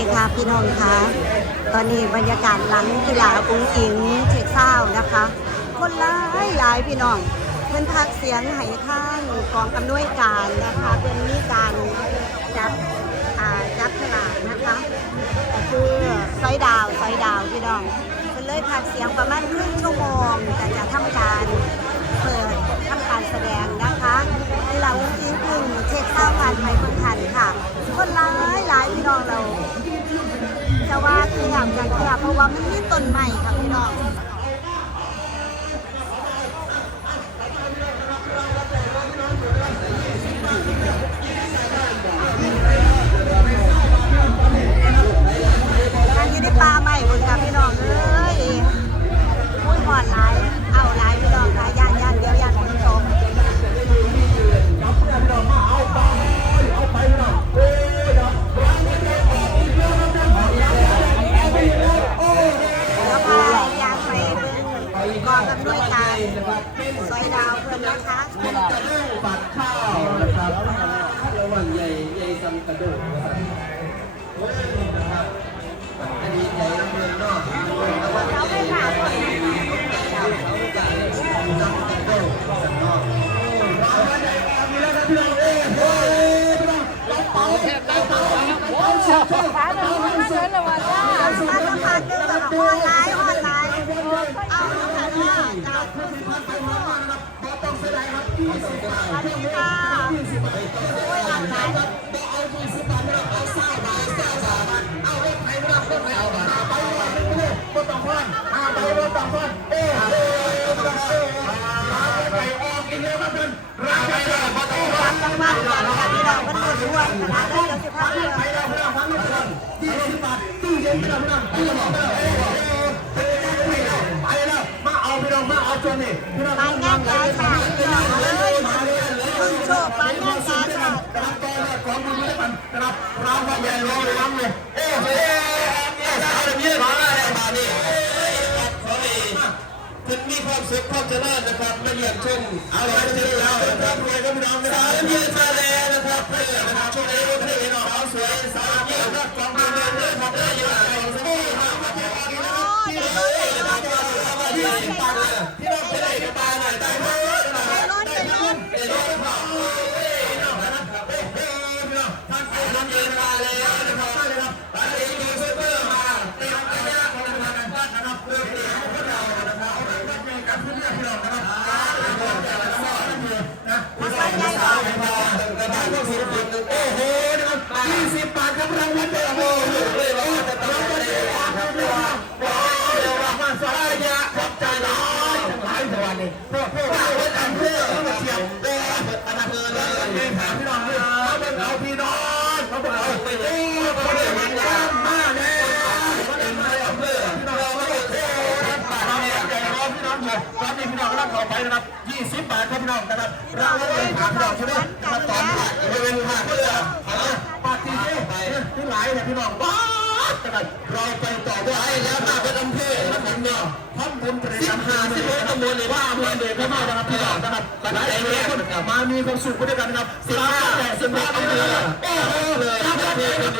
ดีค่ะพี่น้องคะตอนนี้บรรยากาศหลังกีฬาอุ้งอิงเช็คเศร้านะคะ คนร้ายหลายพี่น้องเพื่อนพักเสียงให้ข้างกองอำนวยการนะคะเพื่นมีการจับจับฉลากนะคะคือซอยดาวซอยดาวพี่น้องเพื่นเลยพักเสียงประมาณครึ่งชั่วโมงแต่จะทำการเปิดทำการแสดงนะคะกีฬาอุ้งอิงกึ่งเช็คเศร้าผ่านไทยเมืองไทยค่ะ คนร้ายหลายพี่น้องเราามกจะเคือเพราะว่ามันมีต้นใหม่ค่ะพี่น้อง ฟ้าเดินมาเดินเลยว่าจ้าฟ้าต้องพาเดินแบบหอดหลายหอดหลายเอาแล้วค่ะว่าจ้าเราต้องแสดงครับที่สุดสวัสดีค่ะ มีความสุขความเจริญนะครับมาเยี่ยมชมเอาไว้ที่นี่แล้วนะครับรวยกับพี่น้องนะครับเยี่ยมมาแล้วนะครับเพื่อนนะครับช่วงนี้ก็ได้เห็นสาวสวยสาวเยี่ยมครับกองเงินเดือนเลยครับเอ้ยเดี๋ยวนะรถที่เราที่เราไปได้กับตาหน่อยได้ไหมเดี๋ยวรถเดี๋ยวรถเอ้ยน้องพ่อเอ้ยน้องนะครับเอ้ยเอ้ยพี่น้องท่านไปน้ำเย็นมาแล้วนะครับมาเลยครับตอนนี้มีซูเปอร์มาเตรียมระยะของทางการบ้านนะครับเพื่อที่ให้พวกเรานะครับเอาไปเจอกับเพื่อนพี่น้องนะครับนะมาใส่ใจก่อนกระดาษพวกศิลปินโอ้โหนะครับยี่สิ อนนี้พี่น้องรับต่อไปนะครับ20บาทครับพี่น้องนะครับเราเลยถามพี่น้องใช่ไหมมาตอนผ่านบริเวณผ่านเพื่อปาร์ตี้ที่หลายเนี่ยพี่น้องว้าเราไปต่อว่าแล้วมาเป็นอำเภอแล้วผมเนี่ยท่านบุญประสิทธิ์หาสิบเอ็ดตำบลเลยว่าเมืองเด็กมากนะครับพี่น้องนะครับหลายหลายคนมามีความสุขด้วยกันนะครับสิบห้าแต่สิบห้าอำเภอโอ้โหเลยนะครับพี่น้อ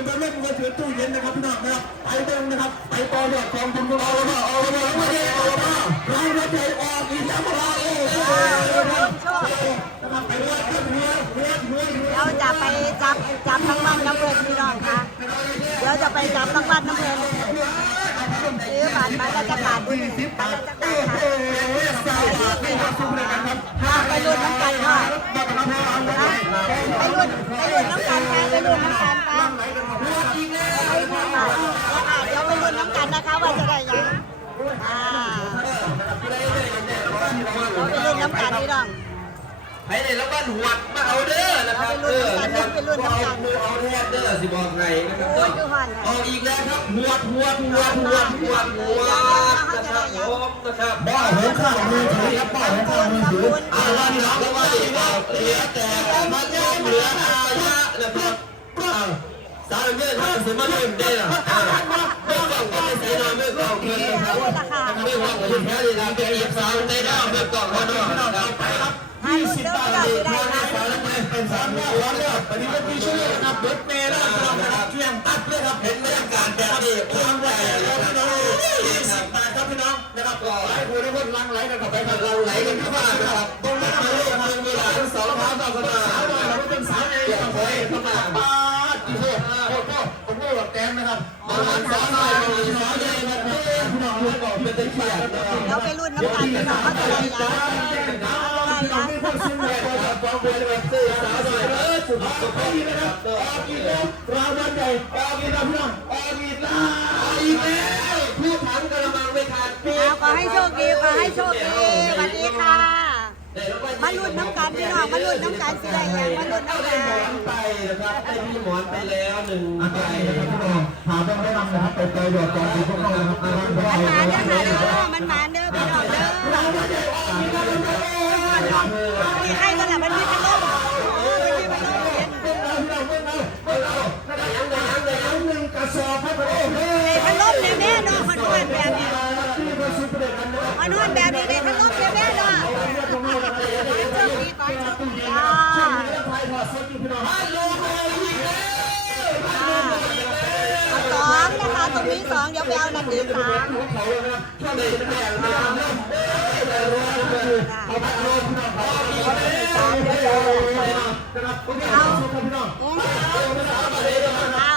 นจะเป็นบ้านเล็กมันจะเป็นตู้เย็นนะครับพี่น้องนะครับไปเดินนะครับไปต่อเรื่องของคุณเอาละมาเอาละเอาละไม่ได้เอาละเราเราใจออกอีกแล้วเราโอ้โหนะครับไปเรื่อยเรื่อยเรื่อยเรื่อยเดี๋ยวจะไปจับจับรางวัลน้ำเพลินพี่น้องค่ะเดี๋ยวจะไปจับรางวัลน้ำเพลินซื้อบัตรมาแล้วจะขาดบุญมาแล้วจะขาดค่ะไปรุ่นน้ำกันค่ะไปรุ่นไปรุ่นน้ำกันค่ะไปรุ่นน้ำกัน จะได้ยังอ่าเดี๋ยวไปรุ่นน้ำกันพี่น้องไปเลยแล้วบ้านหวดมาเอาเด้อนะครับเออนะครับเอาเอาแทนเด้อสิบอกไงนะครับโอ้ยคือหันเอาอีกแล้วครับหวดหวดหวดหวดหวดหวดนะครับผมนะครับบ้าหัวข้าวมือถือครับบ้าหัวข้าวมือถือเอาว่าที่น้องก็ว่าดีว่าเหลือแต่มาแจ้งเหลืออายะนะครับ สาวเงินเขาจะมาเล่นได้หรอเมื่อก่อนก็ไม่ใส่นอนเมื่อก่อนเมื่อก่อนพูดราคาเมื่อก่อนก็แค่นี้นะเป็นอีกสาวได้ดาวเมื่อก่อนเขาด้วยเราไปครับให้ลูกเด้อเราจะได้นะเงินเป็นสาวเงินร้อนเลยตอนนี้ก็มีช่วยนะครับรถเมล์นะครับเที่ยตัดเลยครับเห็นบรรยากาศแบบนี้โอ้ยใหญ่ครับพี่น้องยี่สิบบาทครับพี่น้องนะครับก็ให้คุณทุกคนลังไหลกันกับไปครับลังไหลกันเข้ามานะครับตรงนั้นมาเลยครับมีหลานสองพร้อมต่อกันมาสาวหน่อยเราเป็นสาวเองอย่าคอยเข้ามา งนะครับมาสาวหน่อยมีสาวเองนะครับพี่น้องเพื่อนบอกเป็นตะเคียนนะครับเราไปรุ่นน้ำกันพี่น้องว่าจะได้ยังได้ยังไม่พูดซึ้งเลยครับฟังเพลงแบบสื่อสาวหน่อยเออสุดยอดดีนะครับออกอีกแล้วรางวัลใหญ่ออกอีกแล้วพี่น้องออกอีกแล้วออกอีกแล้วพูดถังกระมังไม่ขาดปีเอาขอให้โชคดีขอให้โชคดีสวัสดีค่ะ มาลุ้นน้ำกันพี่น้องมาลุ้นน้ำกันสิได้ยังมาลุ้นน้ำกันไปนะครับให้พี่หมอนไปแล้วหนึ่งใบหาต้องได้นำนะครับไปเตยหยดก่อนดีพวกเรานะครับมันมาเด้อค่ะเด้อมันมาเด้อพี่น้องเด้อมีใครก็แหละมันมีพัดล สองนะคะ ตรงนี้สองเดี๋ยวไปเอานันดีสามสามเดี๋ยวเอาเอา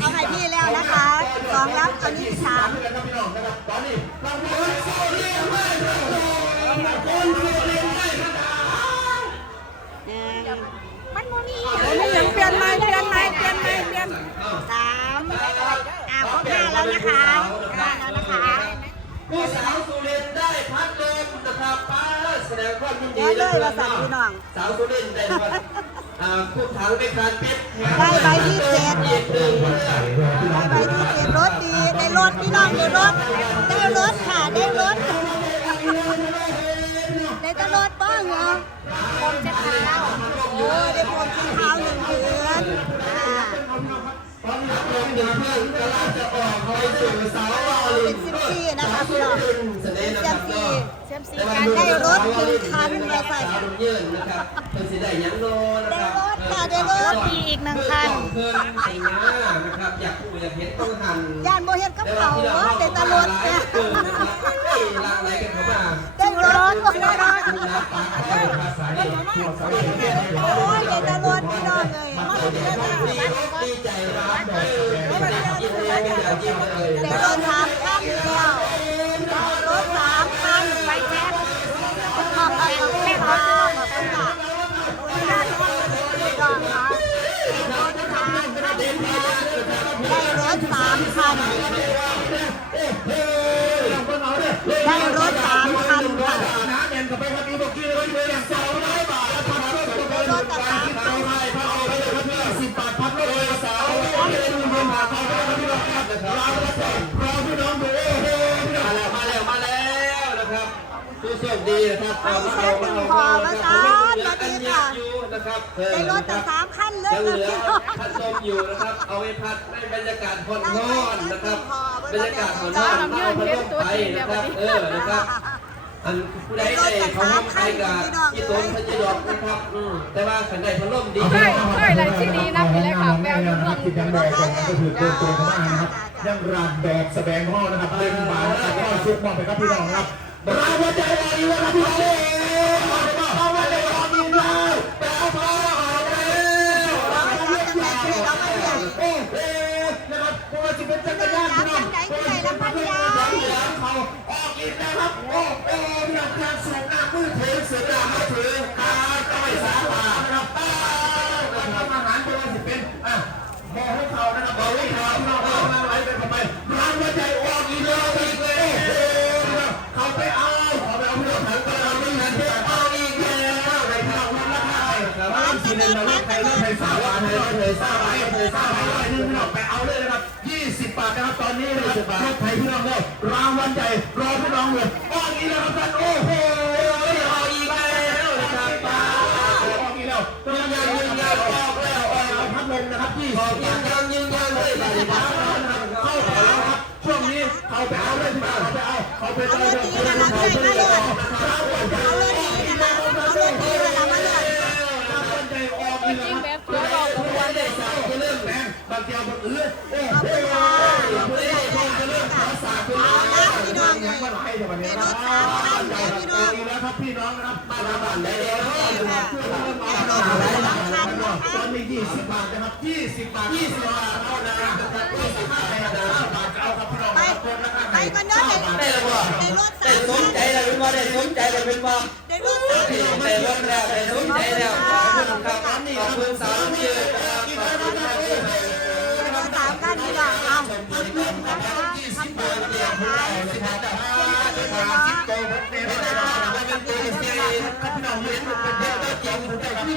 เอาให้พี่แล้วนะคะสองรับอันนี้สามห สามอ่าครบห้าแล้วนะคะห้าแล้วนะคะผู้สาวสุรินได้พัดลมนะครับป้าแสดงความยินดีแย่เลยว่าสั่นพี่น้องสาวสุรินได้พัดอ่าผู้ถังเป็นการปิดได้ใบที่เจ็ดหนึ่งได้ใบที่เจ็ดรถดีได้รถพี่น้องได้รถได้รถค่ะได้รถได้แตรถบ้างเหรอผมจะเท้าโอ้ได้ผมจะเท้าหนึ่งเดือนอ่า ตอนนี้ลมเดือดเพื่อนกำลังจะออกคอยสู่สาววอลเป็นสิบสี่นะคะพี่น้องเซีคยรัมซีเซียมซีการได้รถหนึ่งคันมาใส่สาวลุงยืนนะครับเป็นสีได้ยังโนนะครับได้รถค่ะได้รถมีอีกหนึ่งคันเพิ่มไอ้หน้านะครับอยากพูดอยากเห็นต้องหันย่านโบเฮ็ดกับเขาว่าได้แตรถเนี่ยลางไรกันเข้ามา รถได้รถคุณน้าปากอะไรภาษาเนี่ยตัวสาวเห็นโอ้ยได้แตรถพี่น้องเลยดีใจนะครับกินเลยอยากินเลยได้รถสามคันเดียวรถสามคันไปแท็กขอบคุณแม่ค่ะขอบคุณค่ะขอบคุณค่ะพี่น้องค่ะได้รถสามคัน ผู้โชคดีนะครับไปเช็คหนึ่งพอมาซานสวัสดีค่ะนะครับได้รถแต่สามคันเลยยังเหนะลือพัดลมอยู่นะครับ เอาไว้พัดให้บรรยากาศผ่อนร้อนนะครับ บรรยากาศผ่อนร้อนเอาพัดลมไปนะครับ เออ นะครับอันผู้ใดได้เขาลมไปกับที่ต้นพระเจดอกนะครับแต่ว่าขันใดพัดลมดีใช่ใช่เลยที่นี้นะพี่เล็กค่ะแววยู่เมืองกินยังแบกก็คือตัวตัวมากนะครับยังรำแบกแสดงห้อนะครับเล่นบาแล้วก็ซุกมองไปครับพี่น้องครับ เรา นึ่งมาลูกใครลูกใครสาวใครใครสาวใครใครสาวใครใครนึ่งไม่ออกไปเอาเลยนะครับสิบาทนะครับตอนนี้นะครับลูกไทยพี่น้องเลยรางวัลใหญ่รอพี่น้องเลยอ้อกนี้นครับท่านโอ้โหเอาอีกแล้วนะครับป้ออกอีกแล้วยังยังยังยังออกแล้วออกแล้วพัดลมนะครับที่ยังยังยังยังเลยบาดีบ้าเข้าไปแล้วครับช่วงนี้เขาไปเอาเลยมาเขาไปเอาเขาไปเอาเขาไปเอาเขาไปเอา จออกนี่นะครับตัวเราทุกวันได้สาวก็เริ่มแรงบางทีบางเอื้อโอ้ขอบโหคุณค่ะเฮ้ยคงจะเริ่มขาสาคุณเอาละพี่น้องยังมาไหลเดี๋ยววันนี้ในนะรถสามคันเลยพี่น้องดีแล้วครับพี่น้องนะครับมาละบาทแล้วนี่ค่ะในรถสามคันนะคะตอนนี้ยี่สิบบาทนะครับยี่สิบบาทยี่สิบบาทเท่านั้นนะครับยี่สิบบาทบาทเอาครับพี่น้องไปไปก่อนเด้อในในรถสาม สคันนใจเลยเป็นบ่ได้สนใจเลยเป็นบ่ในรถสามคันได้รถแล้วได้สนใจแล้วขอบคุณครับขอบคุณสาวน้ำยืดนะครับขอบคุณครับในรถสามกันพี่น้องเอานะคะทำบุญเพื่อขายเป็นกันเนาะโตเป็นเด็กเป็นเด็กเป็นเด็กเป็นเด็กเป็นเด็ก